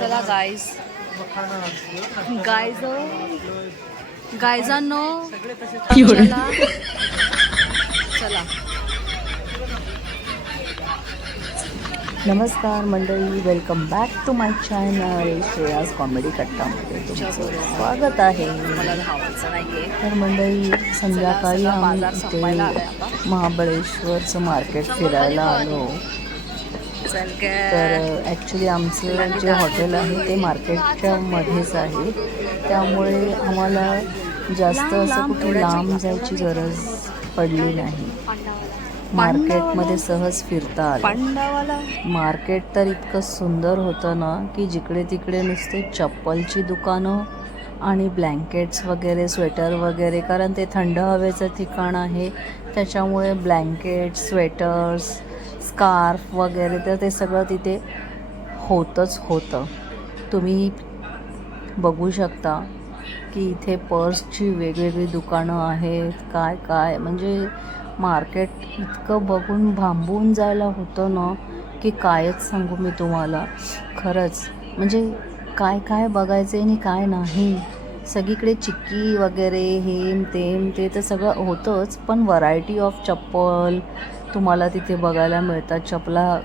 चला गायजांनो चला. नमस्कार मंडळी, welcome back to my channel Shreya's comedy कट्टामध्ये तुमचं स्वागत आहे. मला धावायचं नाहीये. तर मंडळी, संध्याकाळी आम्ही इथे महाबळेश्वरचं मार्केट फिरायला आलो. तर ॲक्च्युली आमचं जे हॉटेल आहे ते मार्केटच्या मध्येच आहे, त्यामुळे आम्हाला जास्त असं कुठे लांब जायची गरज पडली नाही. मार्केटमध्ये सहज फिरता आलं. मार्केट तर इतकं सुंदर होतं ना की जिकडे तिकडे नुसते चप्पलची दुकानं आणि ब्लँकेट्स वगैरे, स्वेटर वगैरे, कारण ते थंड हवेचं ठिकाण आहे त्याच्यामुळे ब्लँकेट्स, स्वेटर्स, स्कार्फ वगैरे तर ते सगळं तिथे होतं. तुम्ही बघू शकता की इथे पर्सची वेगवेगळी दुकानं आहेत. काय म्हणजे मार्केट इतकं बघून भांबून जायला होतं ना की कायच सांगू मी तुम्हाला. खरंच म्हणजे काय बघायचं आणि काय नाही. सगळीकडे चिक्की वगैरे हेम तेम ते तर सगळं होतंच, पण व्हरायटी ऑफ चप्पल तुम्हाला तिथे बघायला मिळतात. चपला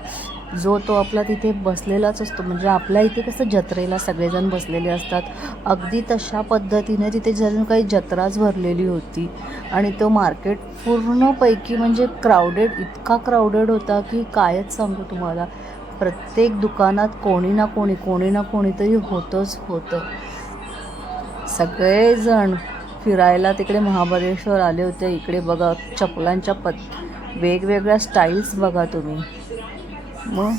जो तो आपला तिथे बसलेलाच असतो. म्हणजे आपल्या इथे कसं जत्रेला सगळेजण बसलेले असतात, अगदी तशा पद्धतीने तिथे जणू काही जत्राच भरलेली होती. आणि तो मार्केट पूर्णपैकी म्हणजे इतका क्राऊडेड होता की कायच सांगू तुम्हाला. प्रत्येक दुकानात कोणी ना कोणी तरी होतं. सगळेजण फिरायला तिकडे महाबळेश्वर आले होते. इकडे बघा चपलांच्या वेगवेगळ्या स्टाईल्स बघा तुम्ही. मग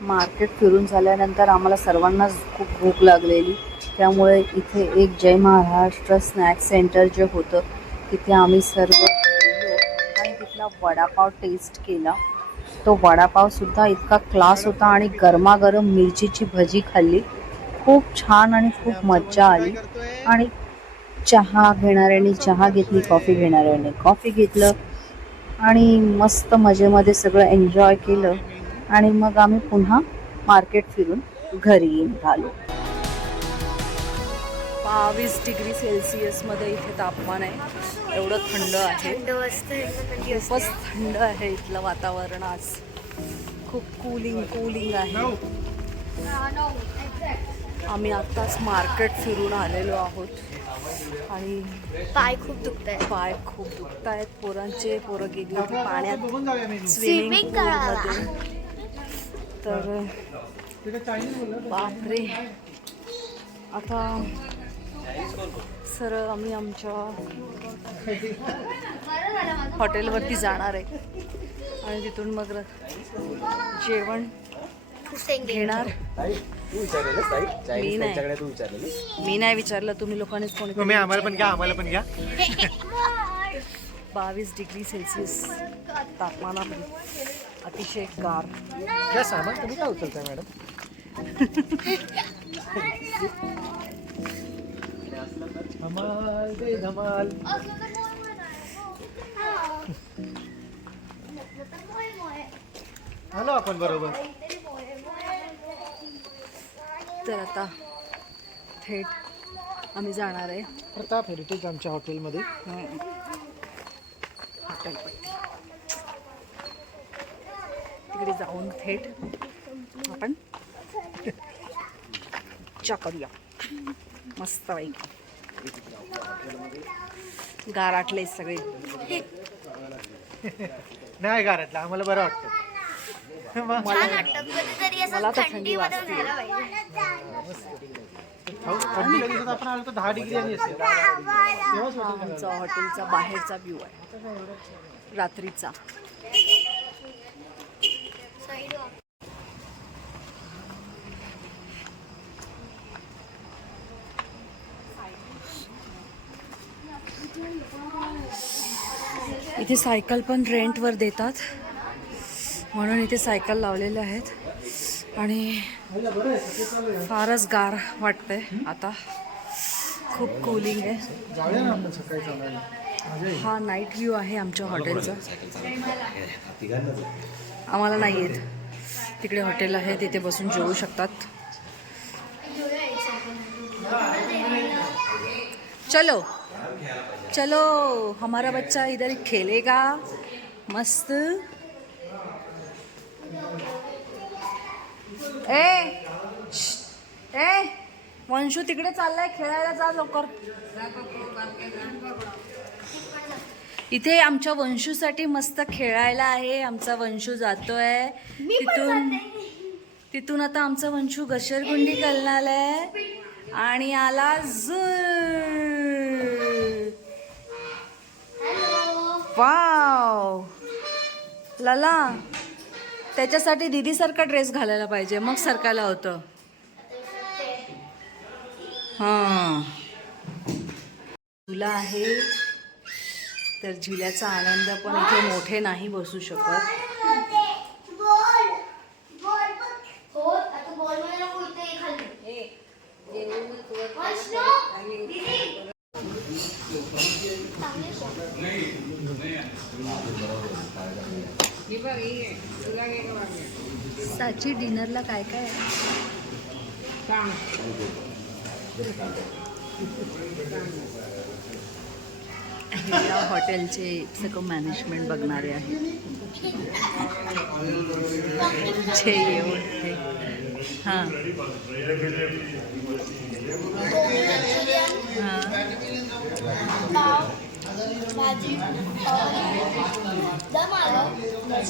मार्केट फिरून झाल्यानंतर आम्हाला सर्वांनाच खूप भूक लागलेली, त्यामुळे इथे एक जय महाराष्ट्र स्नॅक्स सेंटर जे होतं तिथे आम्ही सर्व गेलो आणि तिथला वडापाव टेस्ट केला. तो वडापावसुद्धा इतका क्लास होता आणि गरमागरम मिरचीची भजी खाल्ली. खूप छान आणि खूप मज्जा आली. आणि चहा घेणाऱ्यांनी चहा घेतली, कॉफी घेणाऱ्यांनी कॉफी घेतलं आणि मस्त मजेमध्ये सगळं एन्जॉय केलं. आणि मग आम्ही पुन्हा मार्केट फिरून घरी निघालो. 22 डिग्री सेल्सिअसमध्ये इथे तापमान आहे. एवढं थंड आहे, खूपच थंड आहे इथलं वातावरण. आज खूप कूलिंग आहे. आम्ही आत्ताच मार्केट फिरून आलेलो आहोत आणि पाय खूप दुखत आहेत पोरं गेली होती पाण्यात स्विमिंग पूलमध्ये. तर बापरे, आता सरळ आम्ही आमच्या हॉटेलवरती जाणार आहे आणि तिथून मग जेवण घेणार. मी नाही विचारलं, तुम्ही लोकांनीच कोणी. आम्हाला पण घ्या. 22 डिग्री सेल्सिअस तापमानामध्ये अतिशय गार. काय सामान तुम्ही काय उचलताय मॅडम? धमाल. आलो आपण बरोबर. तर आता थेट आम्ही जाणार आहे प्रताप हेरिटेज आमच्या हॉटेलमध्ये. तिकडे जाऊन थेट आपण चा करूया मस्त पैकी. गाराटले सगळे. नाही गारातलं, आम्हाला बरं वाटतं. मला तर थंडी वाजते. खाऊ पहिल्या दिवसात आपण आलो तर 10 डिग्री आणि असेल. तेव्हाच हा होतं आमचा हॉटेलचा बाहेरचा व्ह्यू आहे रात्रीचा. इथे सायकल पण रेंटवर देतात म्हणून इथे सायकल लावलेल्या आहेत आणि फारच गार वाटतंय आता. खूप कूलिंग आहे. जाऊया ना आपण सकाळी चालायला. हा नाईट व्ह्यू आहे आमच्या हॉटेलचा. आम्हाला नाही येत. तिकडे हॉटेल आहे तिथे बसून जेवू शकतात. चलो चलो हमारा बच्चा इधर खेलेगा मस्त. ए ए वंशू तिकडे चाललाय खेळायला, जा लवकर. इथे आमच्या वंशूसाठी मस्त खेळायला आहे. आमचा वंशू जातोय तिथून आता आमचा वंशू घसरगुंडी करणार आहे आणि आला वाव लाला. त्याच्यासाठी दीदीसारखा ड्रेस घालायला पाहिजे मग सरकायला होतं. हां झुला आहे तर झुल्याचा आनंद पण इथे मोठे नाही बसू शकत. साची डिनरला काय काय या हॉटेलचे सगळं मॅनेजमेंट बघणारे आहेत. हां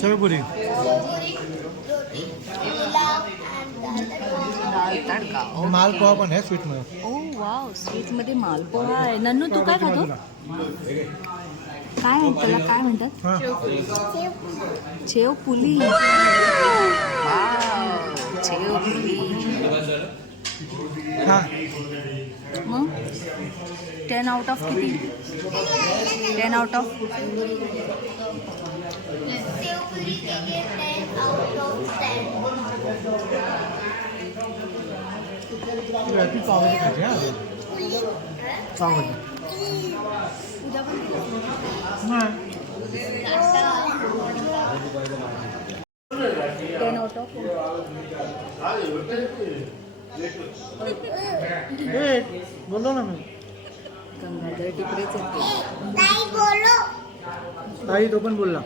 शेवपुरी दाल तडका. मालपोहा पण आहे स्वीट मध्ये. ओ वाव स्वीट मध्ये मालपोहा आहे. नन्नू तू काय खातो? काय म्हणतात त्याला काय म्हणतात? शेव पुली. शेव पुली. मग 10 आउट ऑफ किती? 10 आउट ऑफ बोलो ना मी. गंगाधर तिकडेच येते. ताई तो पण बोलला.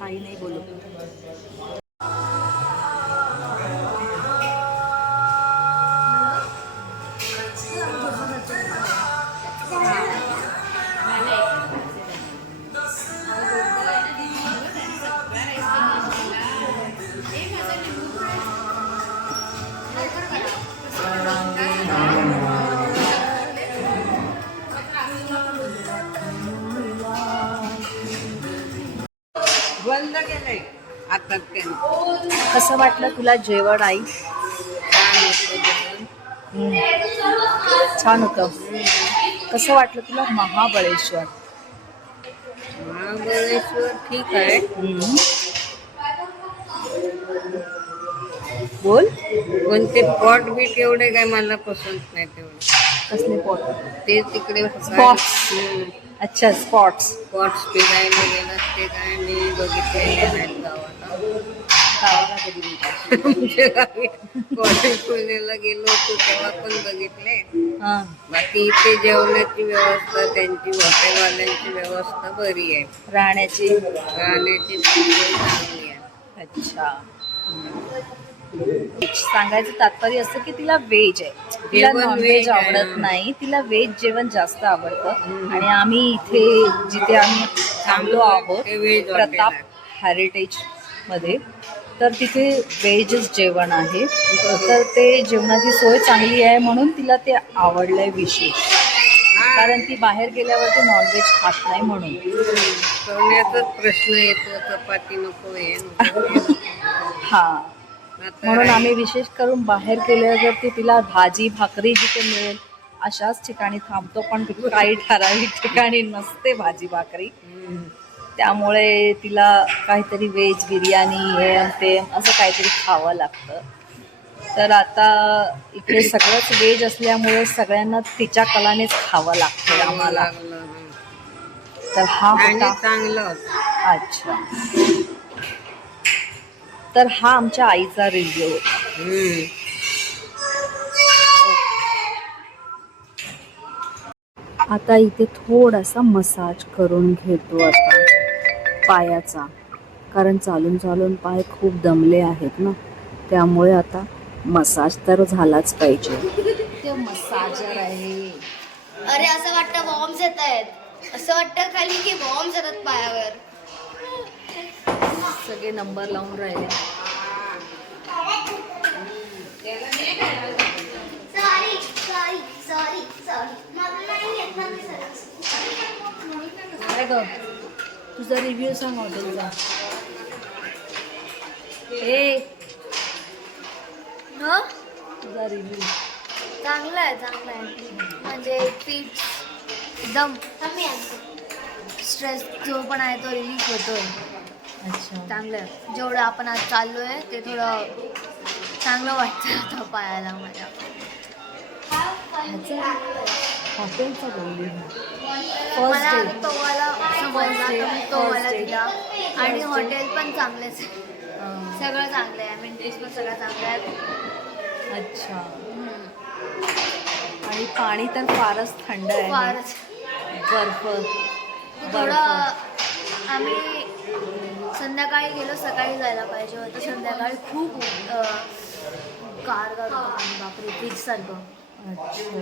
आई नाही बोलू. बंद केलंय आता. कसं वाटलं तुला जेवण आई? छान होतं. कसं वाटलं तुला महाबळेश्वर? महाबळेश्वर ठीक आहे. बोल. पण ते पॉट बीट एवढे काय मला पसंत नाही तेवढे. कसले पॉट? ते तिकडे स्पॉट्स. अच्छा स्पॉट्स. स्पॉट्स फिरायला गेलं ते काय मी बघितलेले नाहीत गावाला. पुण्याला गेलो होतो तेव्हा पण बघितले. हां बाकी इथे जेवणाची व्यवस्था त्यांची हॉटेलवाल्यांची व्यवस्था बरी आहे. राहण्याची राहण्याची पण चांगली आहे. अच्छा. सांगायचं तात्पर्य असं की तिला व्हेज आहे. तिला जेवण नॉनव्हेज veg आहे. आवडत नाही. तिला व्हेज जेवण जास्त आवडतं. आणि आम्ही इथे जिथे आम्ही थांबलो आहोत ते व्हेज प्रताप हॉटेल हेरिटेज मध्ये तर तिथे व्हेजच जेवण आहे. तर ते जेवणाची सोय चांगली आहे म्हणून तिला ते आवडलं आहे विशेष. कारण ती बाहेर गेल्यावरती नॉनव्हेज खात नाही म्हणून. सोन्याचाच प्रश्न येतो, चपाती नको आहे. हां, म्हणून आम्ही विशेष करून बाहेर गेल्यावरती तिला भाजी भाकरी जिथे मिळेल अशाच ठिकाणी थांबतो. पण काही ठराविक ठिकाणी नसते भाजी भाकरी. त्यामुळे तिला काहीतरी व्हेज बिर्याणी हे आणि ते असं काहीतरी खावं लागतं. तर आता इकडे सगळंच व्हेज असल्यामुळे सगळ्यांना तिच्या कलानेच खावं लागतं आम्हाला. तर हा होता चांगलं. अच्छा, तर हा आमच्या आईचा रिव्ह्यू होता. आता इथे थोडासा मसाज करून घेतो आता पायाचा, कारण चालून चालून पाय खूप दमले आहेत ना, त्यामुळे आता मसाज तर झालाच पाहिजे. ते मसाजर आहे. अरे असं वाटतं बॉम्ब्स येत आहेत, असं वाटतं खाली की बॉम्ब्स येतात पायावर. सगळे नंबर लावून राहिले. सॉरी सॉरी सॉरी सॉरी, मला नाही येत ना ते सर. काय ग, तुझा रिव्ह्यू सांग हॉटेलचा. तुझा रिव्ह्यू. चांगलं आहे म्हणजे फीट एकदम स्ट्रेस जो पण आहे तो रिलीफ होतोय. अच्छा, चांगलं आहे. जेवढं आपण आज चाललोय ते थोडं चांगलं वाटतं आता पायाला माझ्या. हॉटेलचा बोलली मला फर्स्ट डे. तो वाला समजला तर मी तो वाला First day. दिला. आणि हॉटेल पण चांगलेच आहे, सगळं चांगलं आहे. अमेनिटीज पण सगळं चांगलं आहे. अच्छा, आणि पाणी तर फारच थंड आहे. फारच बर्फ थोडं आम्ही संध्याकाळी गेलो, सकाळी जायला पाहिजे होतं. संध्याकाळी खूप गार बापरे, फ्रीज सारखं. अच्छा,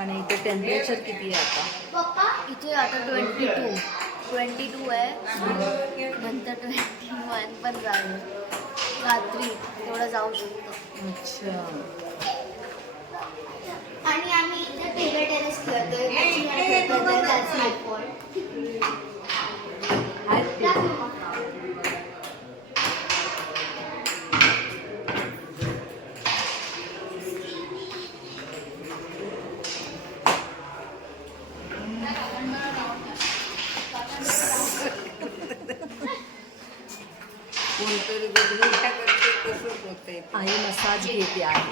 आणि इथे टेम्परेचर किती आहे आता? इथे आता 22 आहे. नंतर 21 पण जाईल. रात्री तेवढं जाऊ शकतो. अच्छा, आणि आम्ही इथे टेबल टेनिस खेळतोय. कोणतरी गुडगुड्या करते तसंच होते. आई मसाज घेते आहे.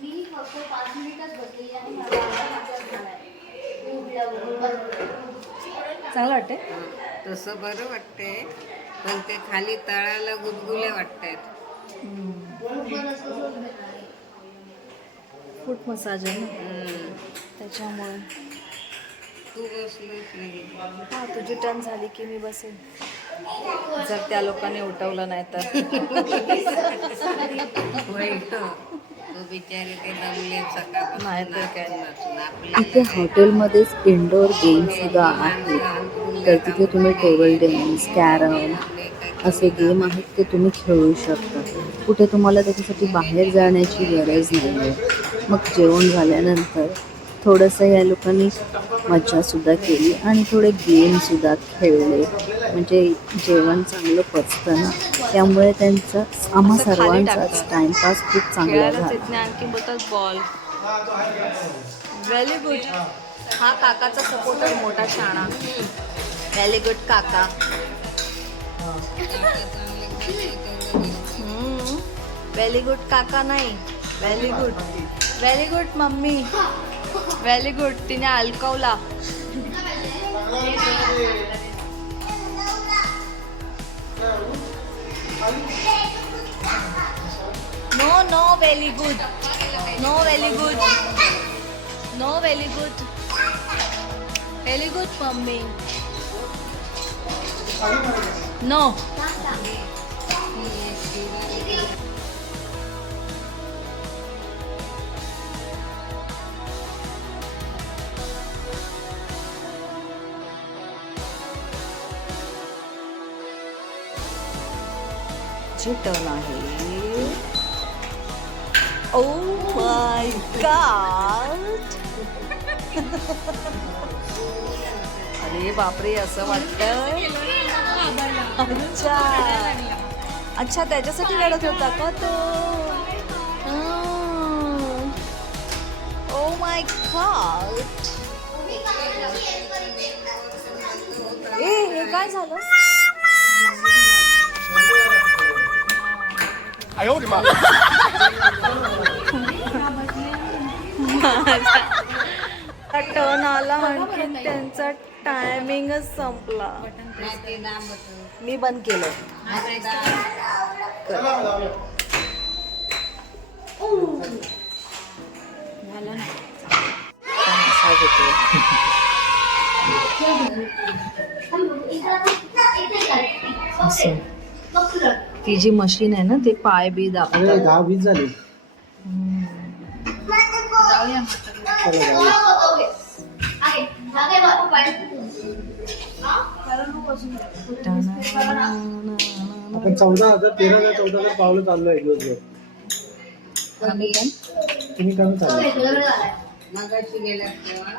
मी फक्त 5 मिनिटच बसलेली आणि चांगलं वाटते. तसं बरं वाटते, पण ते खाली तळाला गुदगुल्या वाटतात. फूट मसाज आहे ना, त्याच्यामुळे. तू बसलीच नाही. हा, तुझी टर्न झाली की मी बसेन, जर त्या लोकांनी उठवलं नाही तर. होय गं. तो बिचारे ते दमले सकाळपासून नाही तर काय. इथे हॉटेलमध्येच इंडोर गेम सुद्धा आहेत. तर तिथे तुम्ही टेबल टेनिस, कॅरम असे गेम आहेत ते तुम्ही खेळू शकता. कुठे तुम्हाला त्याच्यासाठी बाहेर जाण्याची गरज नाही आहे. मग जेवण झाल्यानंतर थोडंसं या लोकांनी मज्जासुद्धा केली आणि थोडे गेमसुद्धा खेळले. म्हणजे जेवण चांगलं पचतं ना, त्यामुळे त्यांचा आम्हा असं खाली सर्वांचाच टाकतात. टाइमपास खूप चांगला खेळायलाच झाला. येत नाही, आणखी बोलतात बॉल. Very good. हा काकाचा सपोर्टर मोठा शाणा. व्हेरी गुड काका. व्हेरी गुड काका नाही, very good mummy. Very good. तिने अलकवला. No very good. No very good. No very good. Very good mummy. No. जे टर्न आहे. Oh my god. अरे बापरे, असं वाटतंय. अच्छा अच्छा, त्याच्यासाठी रडत होता का तो? ओ माय गॉड. हे काय झालं? टर्न आला आणखी त्यांचा टायमिंगच संपला. मी बंद केलं. ती जी मशीन आहे ना, ते पाय बी दाबतात. 10-20 झाली. आपण 14,000 13,000 14,000 पावलं चाललोय दिवसभर. तुम्ही कमी चाललो. मगाशी गेल्या तेव्हा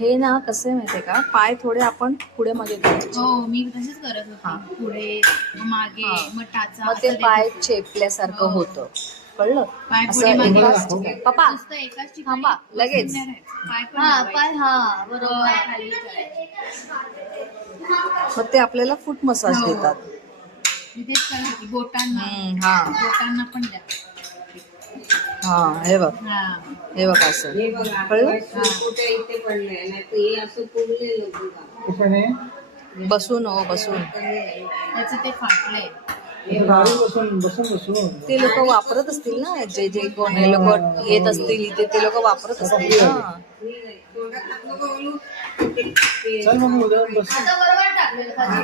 हे ना कसं आहे माहितीये का, पाय थोडे आपण पुढे मागे करायचे. हो, मी तशीच करत हा. होते. पुढे मग मागे, हा. मग टाचा. मग ते असं पाय देत होते. चेपल्यासारखं होतं, कळलं? पाय असं पुढे मागे एकाच बसतो. ठिकाणी. पप्पा नुसतं एकाच ठिकाणी थांबा, लगेच. बसून नाही राहायचं. पाय पण हा लावायचे. पाय हा बरोबर. पाय खाली करायचे. मग ते आपल्याला फूट मसाज हो. देतात. मी तेच करत होती. बोटांना हा बोटांना पण द्या. हा, हे बघ, हा. हे बघ असं, हे बघा कळलं? कुठे इथे पडलंय नाही तर हे असं पुरलेलं बघा. कशाने? बसून हो, बसून. त्याचं ते फाटलंय. गाडी बसून ते लोक वापरत असतील ना, जे जे कोण हे लोक येत असतील इथे, ते लोक वापरत असतील ना. चल मग उद्या बस. आता बरोबर टाकलेलं खाली.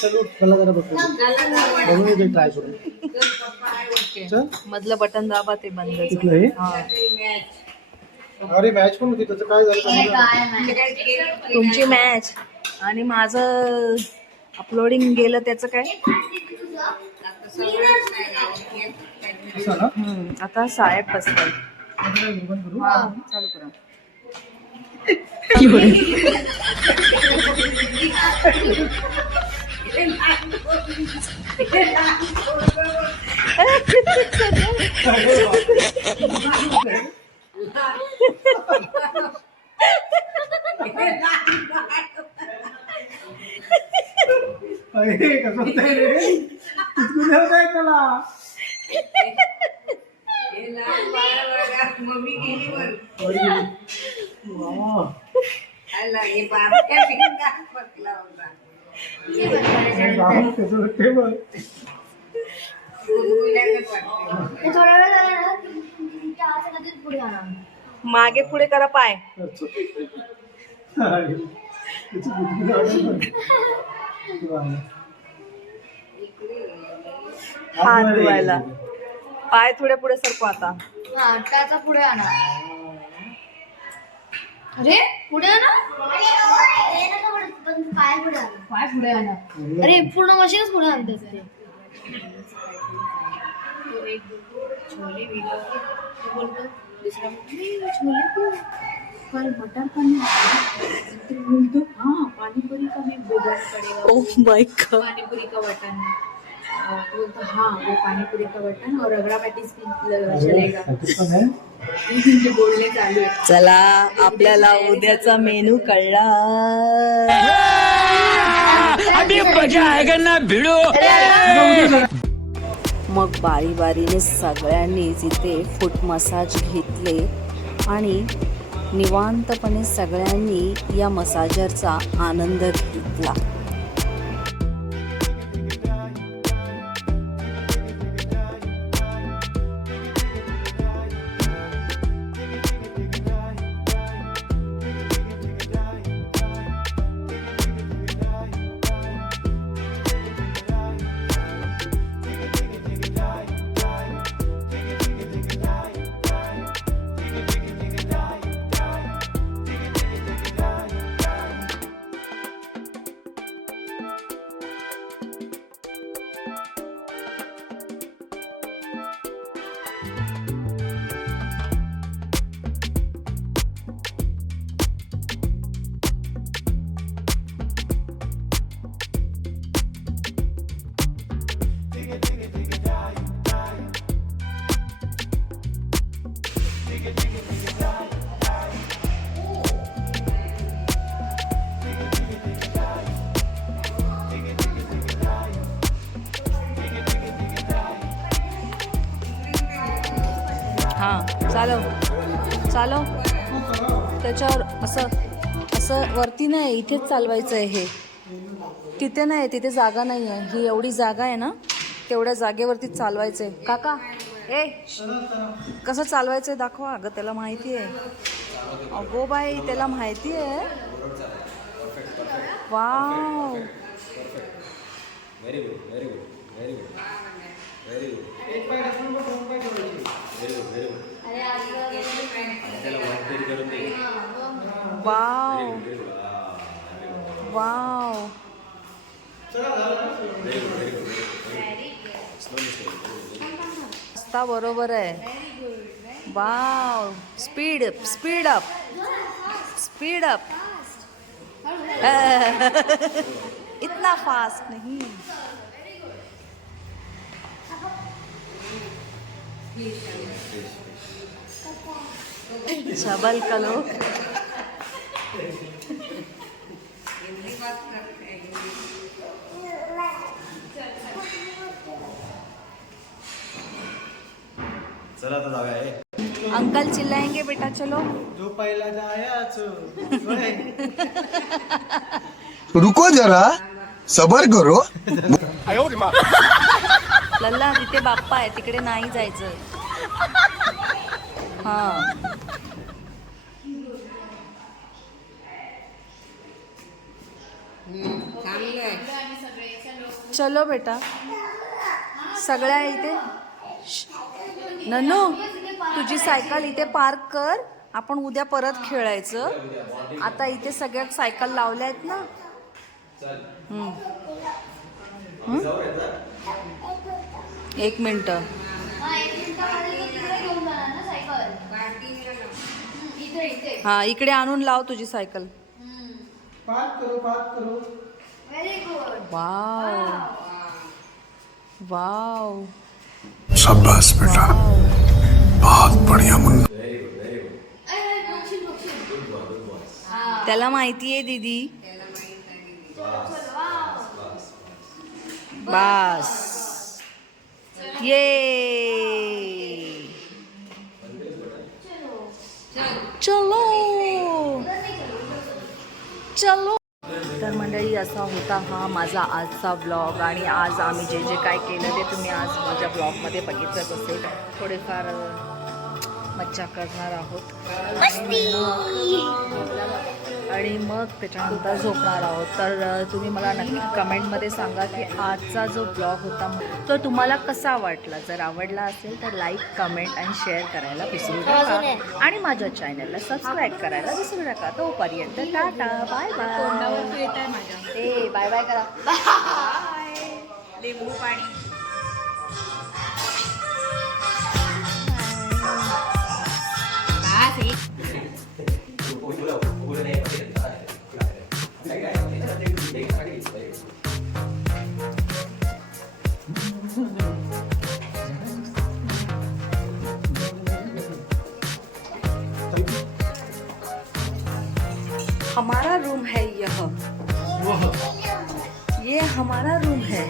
चल उठ, मला जरा बघू बघून उद्या ट्राय करून. चल. मधलं बटन दाबा, ते बंद कुठलं हे? हा. अरे मॅच पण होती, त्याचं काय झालं हे सांगा. काय नाही. तुमची मॅच आणि माझं अपलोडिंग गेलं, त्याचं काय? असं ना? आता साहेब बसतात. आता निर्बंध करू. हा, चालू करा. अरे कसं होतंय रे? इतकं होतंय त्याला. मम्मी गेली वर वा. आला हे बारक्या पिंडात पटला होता. गावात कसं होतंय बघ. गुदगुल्यागत वाटते. ते थोडा वेळ झाला ना की चहाच्या नदीत पुढे आणा. मागे पुढे करा पाय. त्याची बुद्धी आवडेल. हात धुवायला. पाय थोडे पुढे सरको आता. हा टाचा पुढे आणा. अरे पुढे आणा. पाय पुढे आणा. पाय पुढे आणा. अरे पूर्ण मशीनच पुढे आणतेस ते. तो एक छोले वेगळं तो बोलतो, दुसरा बोलतो, छोले क्यों? कल मटर पनीर. तो बोलतो हाँ पानीपुरी का भी बोलना पड़ेगा. ओ माय गॉड. पानीपुरी का बटन. बोलतो हाँ वो पानीपुरी का बटन और रगड़ा पैटीज भी चलेगा. जे बोलणे चालू आहे. चला, आपल्याला उद्याचा मेनू कळला. मग बारी बारीने सगळ्यांनी तिथे फूट मसाज घेतले आणि निवांतपणे सगळ्यांनी या मसाजरचा आनंद घेतला. चालव चालव. त्याच्यावर असं असं वरती नाही, इथेच चालवायचं आहे हे. तिथे नाही, तिथे जागा नाही आहे. ही एवढी जागा आहे ना, तेवढ्या जागेवरती चालवायचं आहे. काका ए कसं चालवायचं आहे दाखवा. अगं त्याला माहिती आहे. अगो बाई त्याला माहिती आहे. Wow. Very good very good very good very good. एक पाय टाकून बघ, दोन पाय ठेवायचे. Very good very good. त्याला वाटपेरी करून दे. Wow very good. वाव. चला झालं ना? Very good very good. Slowly slowly. रस्ता बरोबर आहे. Wow. Speed speed up speed up. इतना फास्ट नहीं. शबल कलो. हिंदी बात करते हैं हिंदी. चला आता जाऊया. अंकल चिल्लाएंगे बेटा चलो. जो पहिला जायाच वळे. रुको जरा सबर करो. लल्ला तिथे बाप्पा आहे, तिकडे नाही जायचं. हा थांबलोय. चलो बेटा. सगळ्या इथे. नन्नू तुझी सायकल इथे पार्क कर. आपण उद्या परत खेळायचं. आता इथे सगळ्या सायकल लावल्या आहेत ना. एक मिनिट. हा, 1 मिनिटामध्ये तो तिकडे घेऊन जाणार ना सायकल. इथे हा इकडे आणून लाव तुझी सायकल. पार्क करो पार्क करो. Very good. Wow wow. शाबाश बेटा, बहुत बढ़िया मुन्ना. त्याला माहिती आहे दीदी. बस ये चलो चलो. तर मंडळी असा होता हा माझा आजचा ब्लॉग. आणि आज आम्ही जे जे काय केलं ते तुम्ही आज माझ्या ब्लॉगमध्ये बघितलंच असेल. थोडेफार मज्जा करणार आहोत आणि मग त्याच्यानंतर झोपणार आहोत. तर तुम्ही मला नक्की कमेंटमध्ये सांगा की आजचा जो ब्लॉग होता तो तुम्हाला कसा वाटला. जर आवडला असेल तर लाईक कमेंट आणि शेअर करायला विसरू नका. आणि माझ्या चॅनलला सबस्क्राईब करायला विसरू नका. तोपर्यंत टाटा बाय बाय. ए बाय बाय करा. बाय. लिंबू पाणी. हमारा रूम है यह. ये हमारा रूम है.